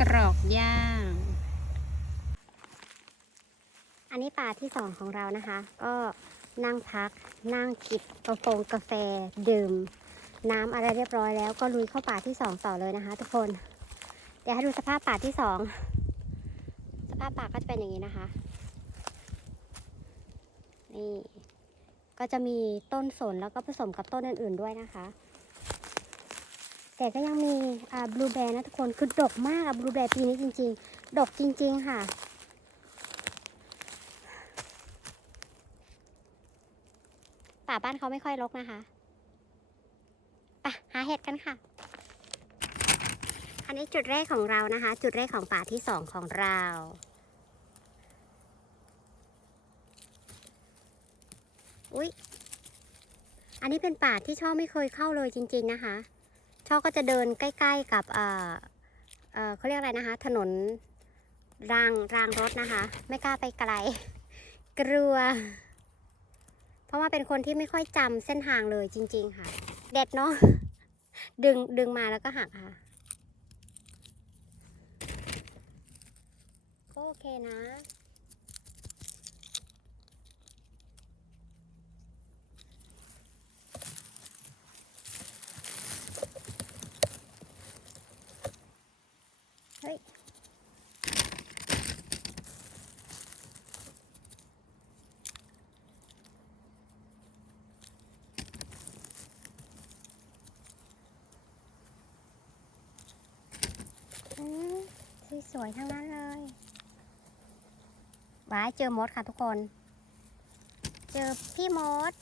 กรอกย่าง อันนี้ป่าที่สองของเรานะคะ ก็นั่งพักนั่งกิบกาแฟกาแฟดื่ม น้ำอะไรเรียบร้อยแล้ว ก็ลุยเข้าป่าที่สองต่อเลยนะคะ ทุกคน เดี๋ยวให้ดูสภาพป่าที่สองสภาพป่าก็จะเป็นอย่างนี้นะคะ นี่ก็จะมีต้นสนแล้วก็ผสมกับต้นอื่น ๆด้วยนะคะ แต่ก็ยังมีอ่าบลูแบร์นะทุกคนคือดกมากอะบลูแบร์ปีนี้จริง ๆ ดกจริง ๆ ค่ะ ป่าบ้านเขาไม่ค่อยรกนะคะไปหาเห็ดกันค่ะ อันนี้จุดแรกของเรานะคะ จุดแรกของป่าที่สองของเราอุ๊ย อันนี้เป็นป่าที่ช่อไม่เคยเข้าเลยจริง ๆ นะคะ ช่อก็จะเดินใกล้ ๆ กับเอ่อเอ่อเขาเรียกอะไรนะคะ ถนนรางรางรถนะคะ ไม่กล้าไปไกล กลัว เพราะว่าเป็นคนที่ไม่ค่อยจำเส้นทางเลยจริง ๆ ค่ะ เด็ดเนาะดึงดึงมาแล้วก็หักค่ะก็โอเคนะ เฮ้ย อืมส วยๆทั้งนั้นเลยว้ายเจอมดค่ะทุกคน เจอพี่มด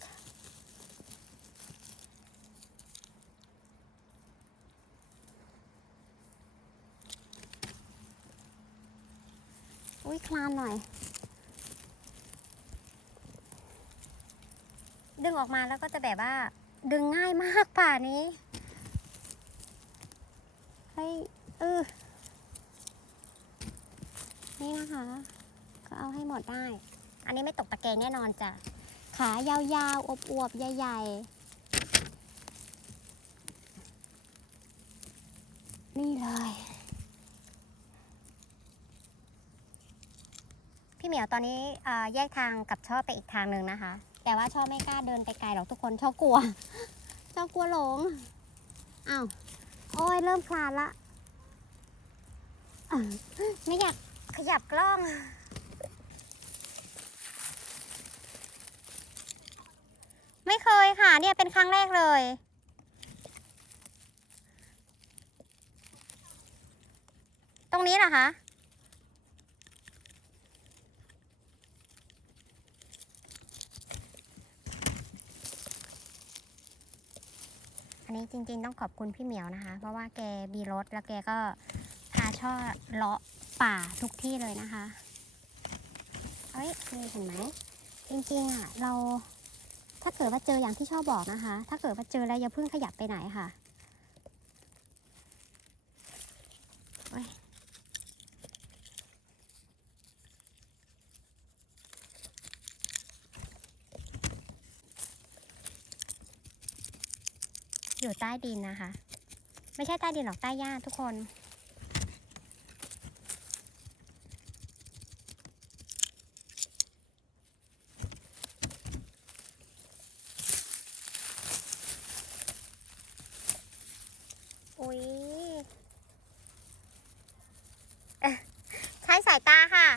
อุ้ยคลานหน่อย ดึงออกมาแล้วก็จะแบบว่า ดึงง่ายมากป่านี้ เฮ้ยเออ นี่นะคะ ก็เอาให้หมดได้ อันนี้ไม่ตกตะแกรงแน่นอนจ้ะ ขายาวๆ อวบๆ ใหญ่ๆ นี่เลย พี่เหมียวตอนนี้แยกทางกับช่อไปอีกทางหนึ่งนะคะ แต่ว่าช่อไม่กล้าเดินไปไกลหรอกทุกคนช่อกลัว ช่อกลัวหลงอ้าวโอ้ยเริ่มคลานละ ไม่อยาก ขยับกล้อง ไม่เคยค่ะ เนี่ยเป็นครั้งแรกเลย ตรงนี้เหรอคะอันนี้จริงๆต้องขอบคุณพี่เหมียวนะคะ เพราะว่าแกมีรถแล้วแกก็พาช่อเลาะ ป่าทุกที่เลยนะคะเอ้ยนี่เห็นไหมจริงๆอะเราถ้าเกิดว่าเจออย่างที่ชอบบอกนะคะ ถ้าเกิดว่าเจอแล้วอย่าเพิ่งขยับไปไหนค่ะโอ๊ยอยู่ใต้ดินนะคะ ไม่ใช่ใต้ดินหรอกใต้หญ้าทุกคน อุ๊ยเอ๊ะใช้สายตา ค่ะ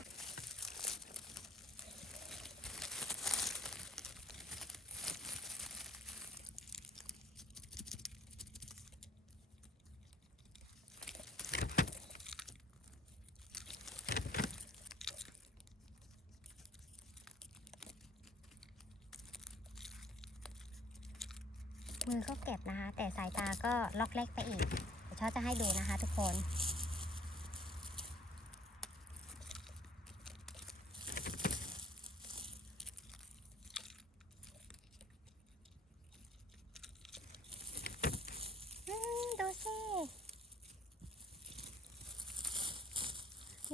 มือก็เก็บนะคะ แต่สายตาก็ล็อกเล็กไปอีกเดี๋ยวชอจะให้ดูนะคะทุกคน อืม ดูสิ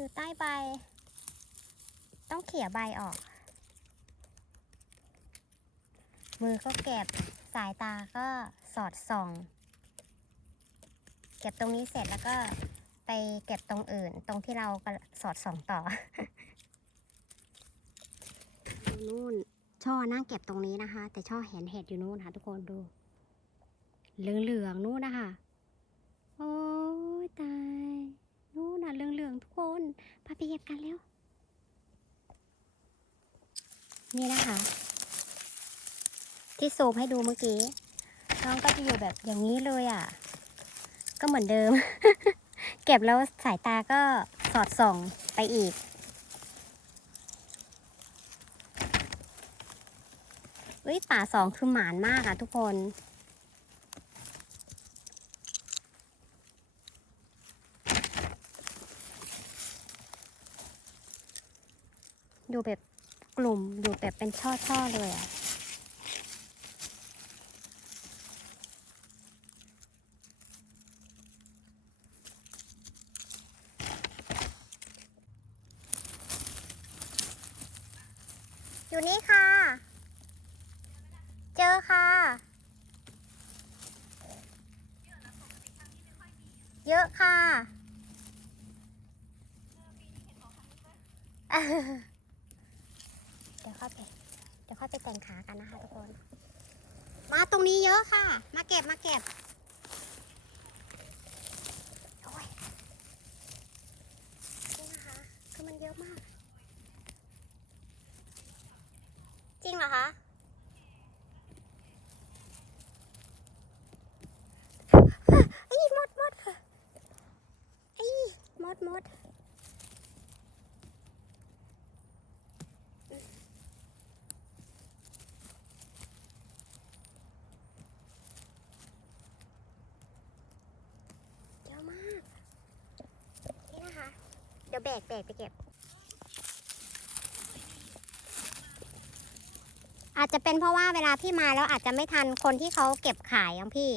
อยู่ใต้ใบ ต้องเขี่ยใบออก มือก็เก็บสายตาก็สอดส่อง เก็บตรงนี้เสร็จแล้วก็ไปเก็บตรงอื่น ตรงที่เราสอดส่องต่อนู่นช่อนั่งเก็บตรงนี้นะคะ แต่ช่อเห็นเห็ดอยู่นู่นค่ะ ทุกคนดู เหลืองๆนู่นนะคะ โอ้ยตาย นู่นน่ะเหลืองๆทุกคนพาไปเก็บกันเร็ว นี่นะคะ ที่ซูมให้ดูเมื่อกี้ น้องก็จะอยู่แบบอย่างนี้เลยอะ ก็เหมือนเดิม เก็บแล้วสายตาก็สอดส่องไปอีกเอ้ยป่าสองคือหมานมากอะทุกคน ดูแบบกลุ่มดูแบบเป็นช่อๆเลยอะอยู่นี่ค่ะ เจอค่ะ เยอะค่ะ ยวเข้าไปเดี๋ยวเข้าไปแต่งขากันนะคะทุกคน มาตรงนี้เยอะค่ะ มาเก็บมาเก็บโอ้ยนี่นะคะคือมันเยอะมาก จริงเหรอคะ ไอ้มดมดค่ะไอ้มดมดเยอะมาก นี่นะคะ เดี๋ยว แบกแบกไปเก็บ อาจจะเป็นเพราะว่าเวลาพี่มาแล้วอาจจะไม่ทันคนที่เขาเก็บขายองพี่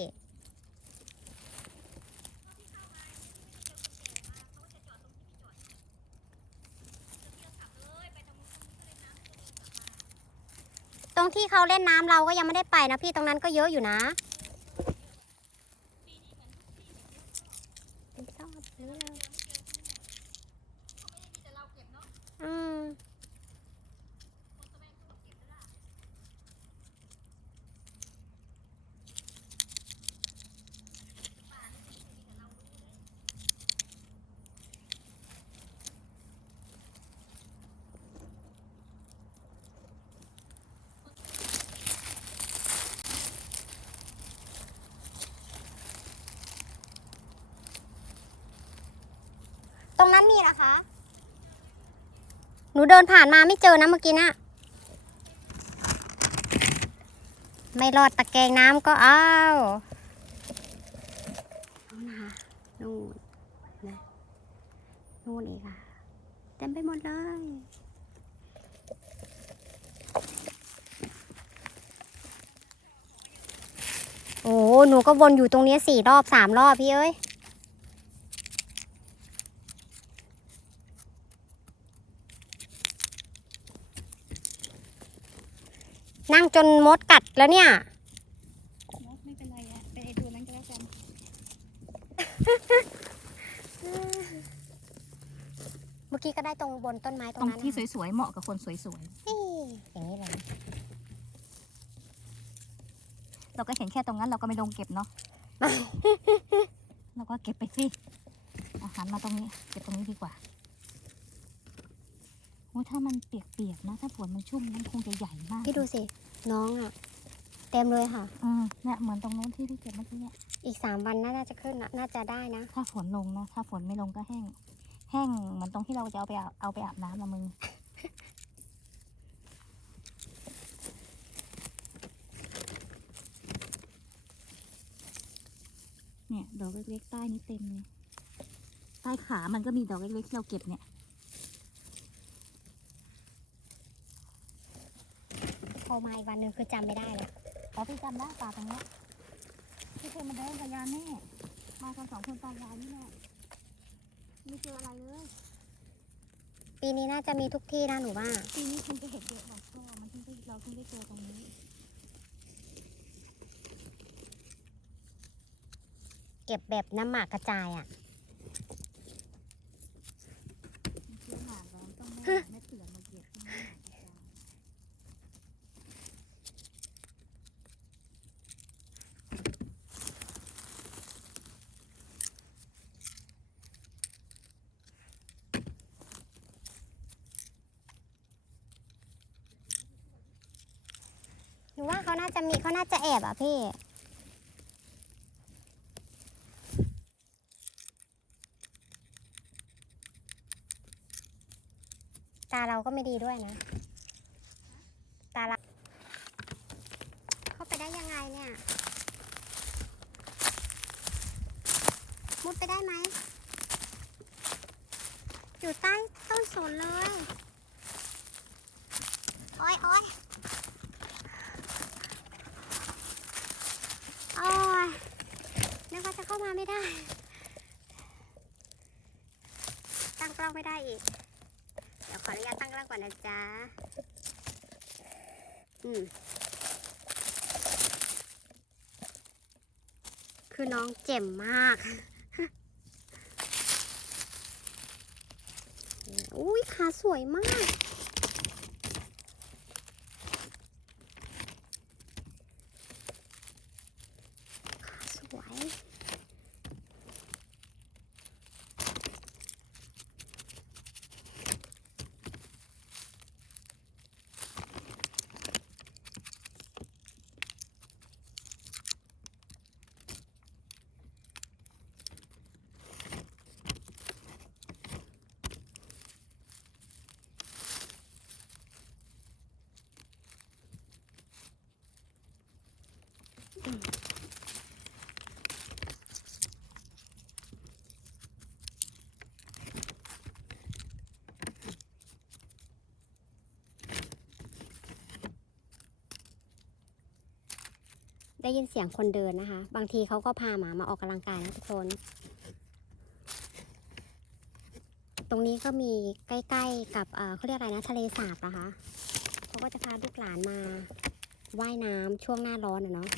ตรงที่เขาเล่นน้ำเราก็ยังไม่ได้ไปนะพี่ตรงนั้นก็เยอะอยู่นะเป็นรอบนี้เลยอืมตรง นั้นมีเหรอคะ หนูเดินผ่านมาไม่เจอนะเมื่อกี้นะ ไม่รอดตะแกรงน้ำก็เอานู่นนะคะนู่นนะนู่นอีกค่ะ เต็มไปหมดเลยโอ้หนูก็วนอยู่ตรงนี้สี่รอบสามรอบพี่เอ้ย นั่งจนมดกัดแล้วเนี่ยไม่เป็นไรอะเป็นไอตัวนั้นก็แล้วกันเมื่อกี้ก็ได้ตรงบนต้นไม้ตตรรงงนั้นที่นะคะสวยๆ เหมาะกับคนสวยนี่อย่างนี้เลยๆ เราก็เห็นแค่ตรงนั้นเราก็ไม่ลงเก็บเนาะ เราก็เก็บไปสิอาหารมาตรงนี้ เก็บตรงนี้ดีกว่าโอ้ยถ้ามันเปียกๆนะ ถ้าฝนมันชุ่มมันคงจะใหญ่มากพี่ดูสิ น้องอะเต็มเลยค่ะ อืมเนี่ยเหมือนตรงโน้นที่พี่เก็บเมื่อกี้เนี่ย อีกสามวันน่าจะขึ้นนะน่าจะได้นะ ถ้าฝนลงนะ ถ้าฝนไม่ลงก็แห้ง แห้งเหมือนตรงที่เราจะเอาไปอาบเอาไปอาบน้ำละมึง เนี่ย ดอกเล็กๆใต้นี้เต็มเลย ใต้ขามันก็มีดอกเล็กๆที่เราเก็บเนี่ย พอ มาอีกวันหนึ่งคือจำไม่ได้เลยอ๋อพี่จำได้ป่าตรงเนี้ยพี่เคยมาเดินกับยาแม่มากันสองคนตายายนี่แหละไม่เจออะไรเลย ปีนี้น่าจะมีทุกที่นะหนูว่า ปีนี้คงจะเห็นเยอะกว่าก็มันที่งได้เราเพิ่งได้เจอตรงนี้เก็บแบบน้ำหมากกระจายอะ จะมีเขาน่าจะแอบอะพี่ ตาเราก็ไม่ดีด้วยนะ ตาเราเข้าไปได้ยังไงเนี่ย มุดไปได้ไหม อยู่ใต้ต้นสนเลย โอ้ยโอ้ยโอ้ยนึกว่าจะเข้ามา ได้ตั้งกล้องไม่ได้อีก เดี๋ยวขออนุญาตตั้งกล้องก่อนนะจ๊ะ อืม คือน้องเจ็มมาก อุ้ยขาสวยมาก ขาสวย ได้ยินเสียงคนเดินนะคะ บางทีเขาก็พาหมามาออกกำลังกายนะทุกคน ตรงนี้ก็มีใกล้ ๆ กับเขาเรียกอะไรนะทะเลสาบนะคะเขาก็จะพาลูกหลานมาว่ายน้ำช่วงหน้าร้อนอะเนาะ